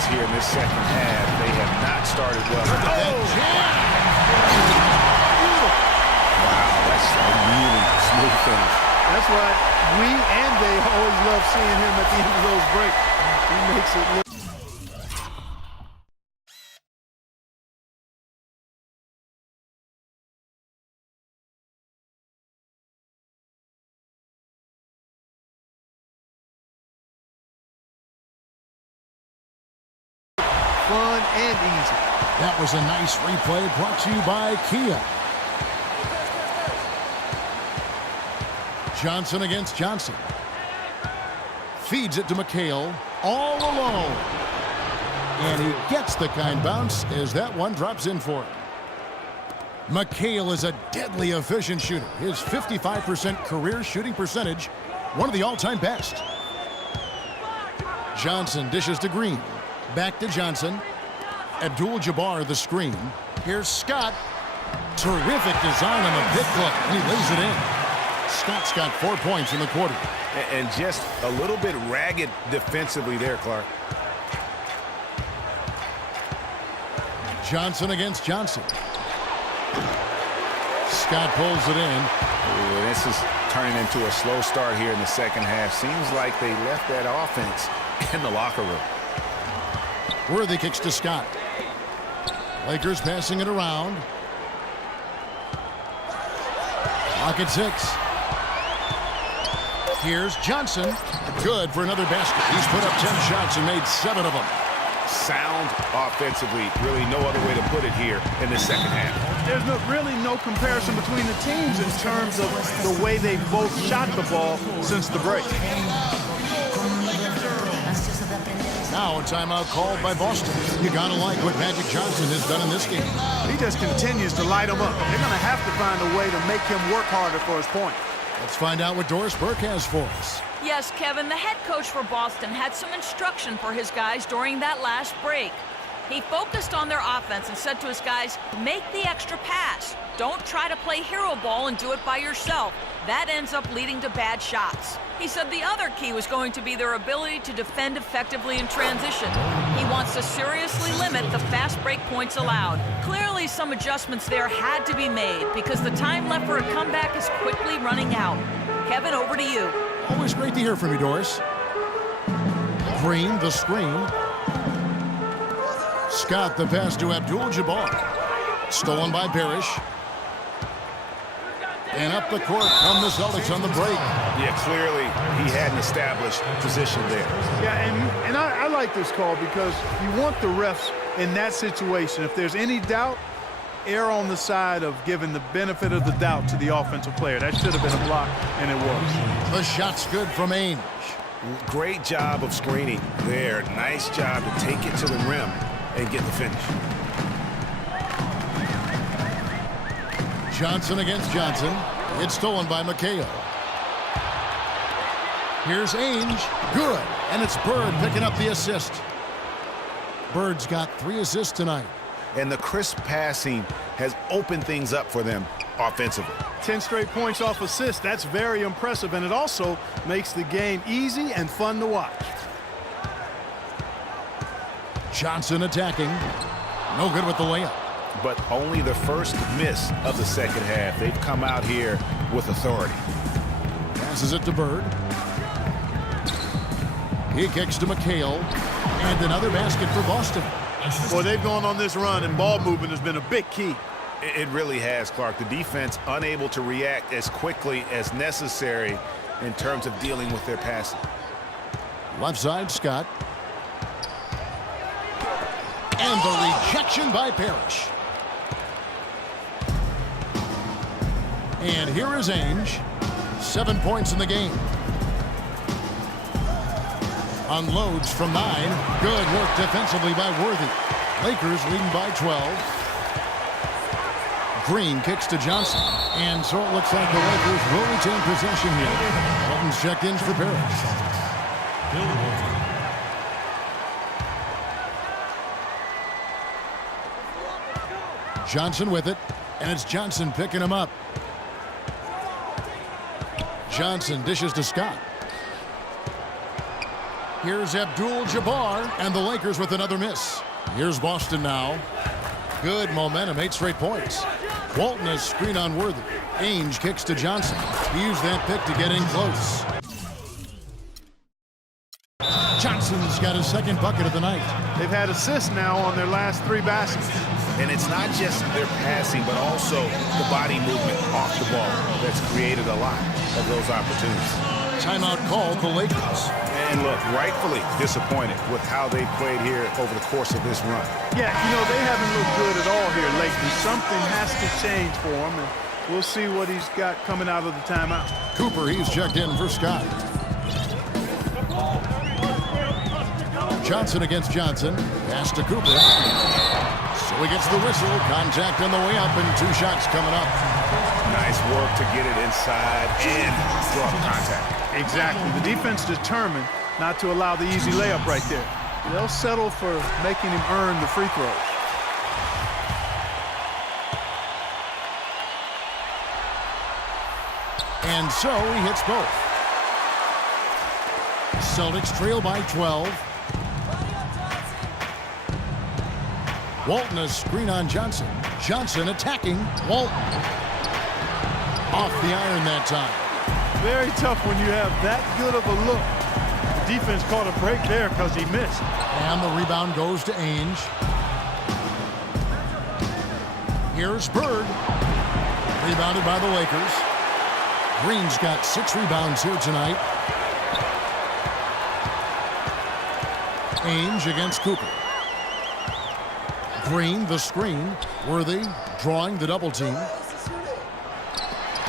offense here in this second half. They have not started well. Wow, that's a really smooth finish. That's why we and they always love seeing him at the end of those breaks. He makes it look. Fun and easy. That was a nice replay brought to you by Kia. Johnson against Johnson. Feeds it to McHale all alone. And he gets the kind bounce as that one drops in for him. McHale is a deadly efficient shooter. His 55% career shooting percentage, one of the all-time best. Johnson dishes to Green. Back to Johnson. Abdul-Jabbar the screen. Here's Scott. Terrific design on the pick clock, and he lays it in. Scott's got 4 points in the quarter. And just a little bit ragged defensively there, Clark. Johnson against Johnson. Scott pulls it in. Ooh, this is turning into a slow start here in the second half. Seems like they left that offense in the locker room. Worthy kicks to Scott. Lakers passing it around. Clock at 6. Here's Johnson. Good for another basket. He's put up 10 shots and made 7 of them. Sound offensively. Really no other way to put it here in the second half. There's really no comparison between the teams in terms of the way they both shot the ball since the break. Now a timeout called by Boston. You gotta like what Magic Johnson has done in this game. He just continues to light them up. They're going to have to find a way to make him work harder for his point. Let's find out what Doris Burke has for us. Yes, Kevin, the head coach for Boston had some instruction for his guys during that last break. He focused on their offense and said to his guys, make the extra pass. Don't try to play hero ball and do it by yourself. That ends up leading to bad shots. He said the other key was going to be their ability to defend effectively in transition. He wants to seriously limit the fast break points allowed. Clearly, some adjustments there had to be made because the time left for a comeback is quickly running out. Kevin, over to you. Always great to hear from you, Doris. Green, the screen. Scott, the pass to Abdul-Jabbar. Stolen by Parrish. And up the court come the Celtics on the break. Yeah, clearly he had an established position there. Yeah, and I like this call because you want the refs in that situation. If there's any doubt, err on the side of giving the benefit of the doubt to the offensive player. That should have been a block, and it was. The shot's good from Ainge. Great job of screening there. Nice job to take it to the rim and get the finish. Johnson against Johnson. It's stolen by McHale. Here's Ainge. Good. And it's Bird picking up the assist. Bird's got 3 assists tonight. And the crisp passing has opened things up for them offensively. 10 straight points off assists. That's very impressive, and it also makes the game easy and fun to watch. Johnson attacking. No good with the layup. But only the first miss of the second half. They've come out here with authority. Passes it to Bird. He kicks to McHale. And another basket for Boston. Well, they've gone on this run, and ball movement has been a big key. It really has, Clark. The defense unable to react as quickly as necessary in terms of dealing with their passing. Left side, Scott. And the rejection by Parrish. And here is Ainge. 7 points in the game. Unloads from 9. Good work defensively by Worthy. Lakers leading by 12. Green kicks to Johnson. And so it looks like the Lakers will retain possession here. Walton's checked in for Parrish. Johnson with it. And it's Johnson picking him up. Johnson dishes to Scott. Here's Abdul-Jabbar, and the Lakers with another miss. Here's Boston now. Good momentum, 8 straight points. Walton has screen on Worthy. Ainge kicks to Johnson. He used that pick to get in close. Johnson's got his second bucket of the night. They've had assists now on their last 3 baskets. And it's not just their passing, but also the body movement off the ball that's created a lot of those opportunities. Timeout called the Lakers. And look, rightfully disappointed with how they played here over the course of this run. Yeah, you know, they haven't looked good at all here lately. Something has to change for them, and we'll see what he's got coming out of the timeout. Cooper, he's checked in for Scott. Johnson against Johnson. Pass to Cooper. So he gets the whistle. Contact on the way up, and 2 shots coming up. Nice work to get it inside and draw contact. Exactly. The defense determined not to allow the easy layup right there. They'll settle for making him earn the free throws. And so he hits both. Celtics trail by 12. Walton has screen on Johnson. Johnson attacking Walton. Off the iron that time. Very tough when you have that good of a look. The defense caught a break there because he missed. And the rebound goes to Ainge. Here's Bird. Rebounded by the Lakers. Green's got 6 rebounds here tonight. Ainge against Cooper. Green, the screen. Worthy drawing the double team.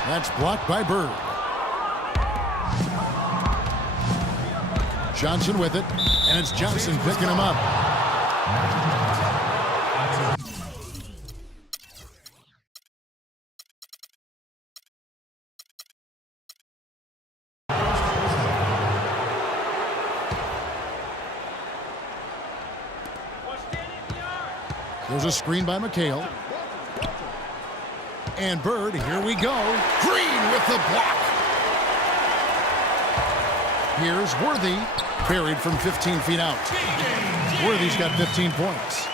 That's blocked by Bird. Johnson with it, and it's Johnson picking him up. There's a screen by McHale. And Bird, here we go. Green with the block. Here's Worthy, buried from 15 feet out. Worthy's got 15 points.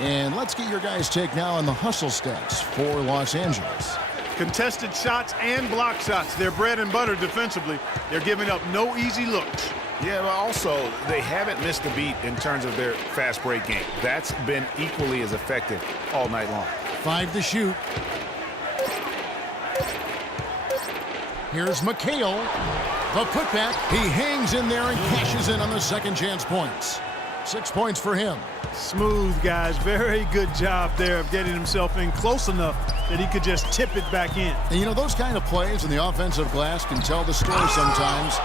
And let's get your guys' take now on the hustle stats for Los Angeles. Contested shots and block shots. They're bread and butter defensively. They're giving up no easy looks. Yeah, but also, they haven't missed a beat in terms of their fast break game. That's been equally as effective all night long. 5 to shoot. Here's McHale. The putback. He hangs in there and cashes in on the second chance points. 6 points for him. Smooth, guys. Very good job there of getting himself in close enough that he could just tip it back in. And you know, those kind of plays in the offensive glass can tell the story sometimes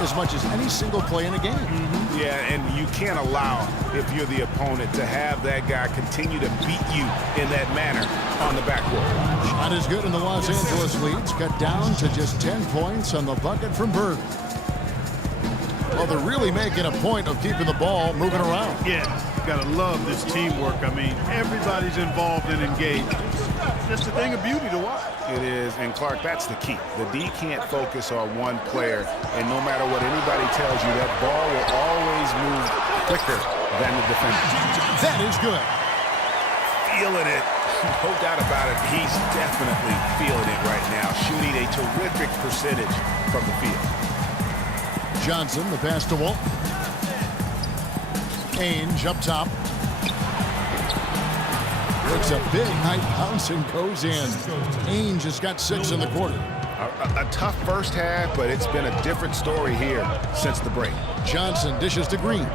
as much as any single play in a game. Mm-hmm. Yeah, and you can't allow, if you're the opponent, to have that guy continue to beat you in that manner on the backcourt. Shot is good, and the Los Angeles leads cut down to just 10 points on the bucket from Bird. Well, they're really making a point of keeping the ball moving around. Yeah, gotta love this teamwork. I mean, everybody's involved and engaged. It's just a thing of beauty to watch. It is, and Clark, that's the key. The D can't focus on one player, and no matter what anybody tells you, that ball will always move quicker than the defender. That is good. Feeling it. No doubt about it. He's definitely feeling it right now, shooting a terrific percentage from the field. Johnson, the pass to Walton. Ainge up top. Looks a big height bounce and goes in. Ainge has got 6 in the quarter. A tough first half, but it's been a different story here since the break. Johnson dishes to Green.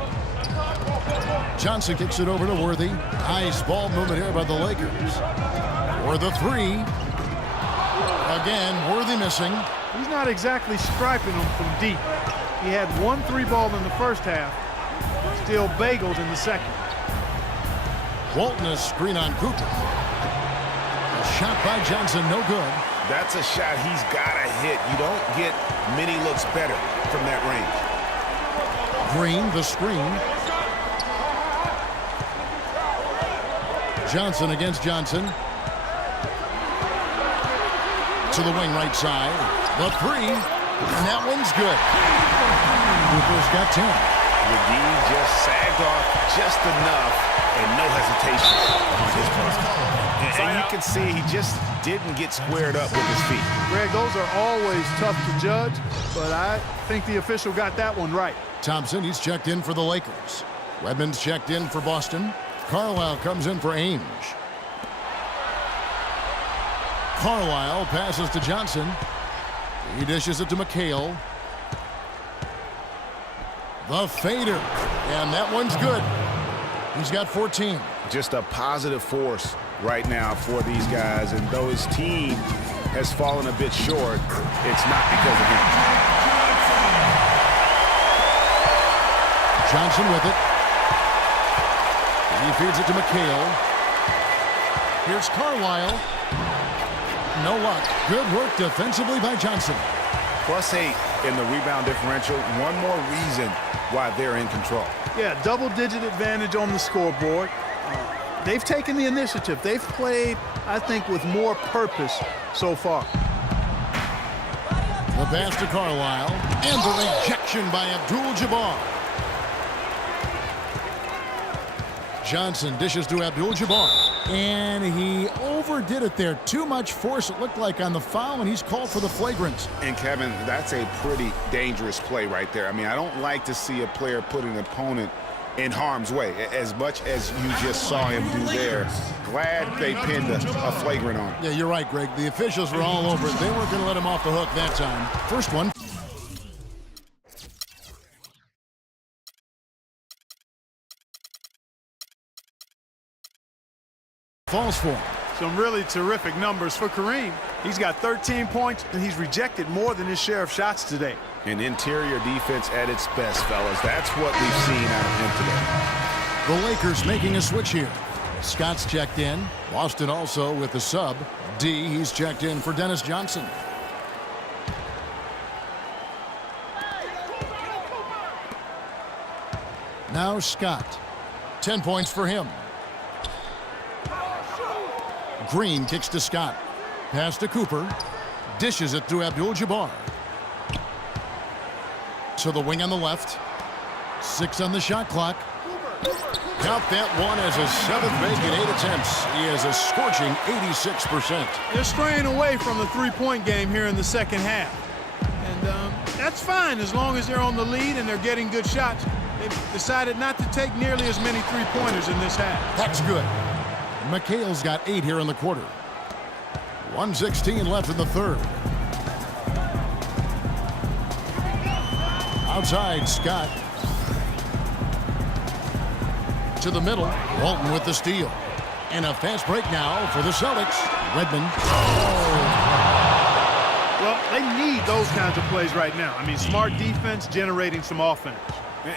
Johnson kicks it over to Worthy. Nice ball movement here by the Lakers. For the 3. Again, Worthy missing. He's not exactly striping them from deep. He had 1 3-ball in the first half. Still bagels in the second. Walton is screen on Cooper. A shot by Johnson, no good. That's a shot he's got to hit. You don't get many looks better from that range. Green, the screen. Johnson against Johnson. To the wing right side. The 3. And that one's good. Cooper's got 10. The D just sagged off just enough and no hesitation on his part. And you can see he just didn't get squared up with his feet. Greg, those are always tough to judge, but I think the official got that one right. Thompson, he's checked in for the Lakers. Redmond's checked in for Boston. Carlisle comes in for Ainge. Carlisle passes to Johnson. He dishes it to McHale. The fader. And that one's good. He's got 14. Just a positive force right now for these guys. And though his team has fallen a bit short, it's not because of him. Johnson with it. He feeds it to McHale. Here's Carlisle. No luck. Good work defensively by Johnson. +8 in the rebound differential. One more reason why they're in control. Yeah, double-digit advantage on the scoreboard. They've taken the initiative. They've played, I think, with more purpose so far. The pass to Carlisle. And the rejection by Abdul-Jabbar. Johnson dishes to Abdul-Jabbar. And he overdid it there. Too much force, it looked like, on the foul, and he's called for the flagrant. And, Kevin, that's a pretty dangerous play right there. I mean, I don't like to see a player put an opponent in harm's way, as much as you just saw him do there. Glad they pinned a flagrant on him. Yeah, you're right, Greg. The officials were all over it. They weren't going to let him off the hook that time. First one. Falls for him. Some really terrific numbers for Kareem. He's got 13 points, and he's rejected more than his share of shots today. An interior defense at its best, fellas. That's what we've seen out of him today. The Lakers making a switch here. Scott's checked in. Boston also with the sub. D, he's checked in for Dennis Johnson. Now Scott. 10 points for him. Green kicks to Scott. Pass to Cooper. Dishes it to Abdul-Jabbar. To the wing on the left. 6 on the shot clock. Count that one as a 7th make in 8 attempts. He has a scorching 86%. They're straying away from the three-point game here in the second half. And that's fine as long as they're on the lead and they're getting good shots. They've decided not to take nearly as many three-pointers in this half. That's good. McHale's got 8 here in the quarter. 1:16 left in the third. Outside, Scott. To the middle. Walton with the steal. And a fast break now for the Celtics. Redmond. Well, they need those kinds of plays right now. I mean, smart defense generating some offense.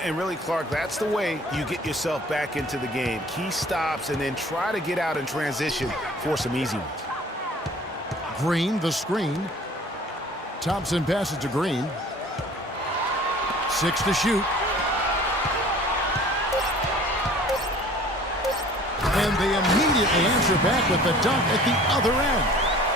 And really, Clark, that's the way you get yourself back into the game. Key stops and then try to get out in transition for some easy ones. Green, the screen. Thompson passes to Green. 6 to shoot. And they immediately answer back with the dunk at the other end.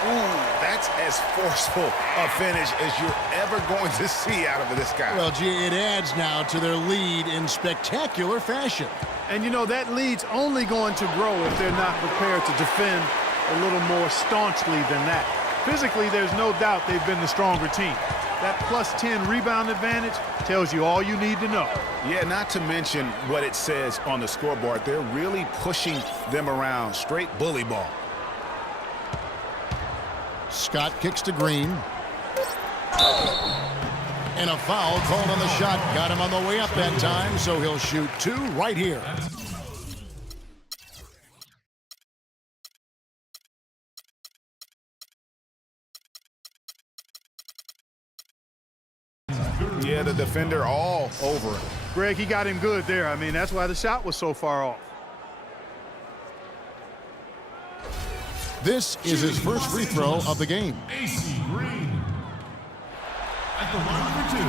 Ooh, that's as forceful a finish as you're ever going to see out of this guy. Well, gee, it adds now to their lead in spectacular fashion. And, you know, that lead's only going to grow if they're not prepared to defend a little more staunchly than that. Physically, there's no doubt they've been the stronger team. That +10 rebound advantage tells you all you need to know. Yeah, not to mention what it says on the scoreboard. They're really pushing them around. Straight bully ball. Scott kicks to Green. And a foul called on the shot. Got him on the way up that time, so he'll shoot 2 right here. Yeah, the defender all over it. Greg, he got him good there. I mean, that's why the shot was so far off. This is his first free throw of the game. AC Green at the line for 2.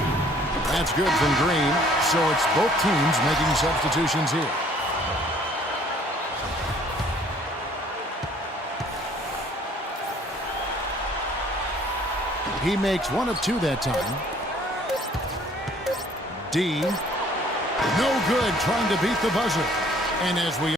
That's good from Green, so it's both teams making substitutions here. He makes 1 of 2 that time. D. No good, trying to beat the buzzer. And as we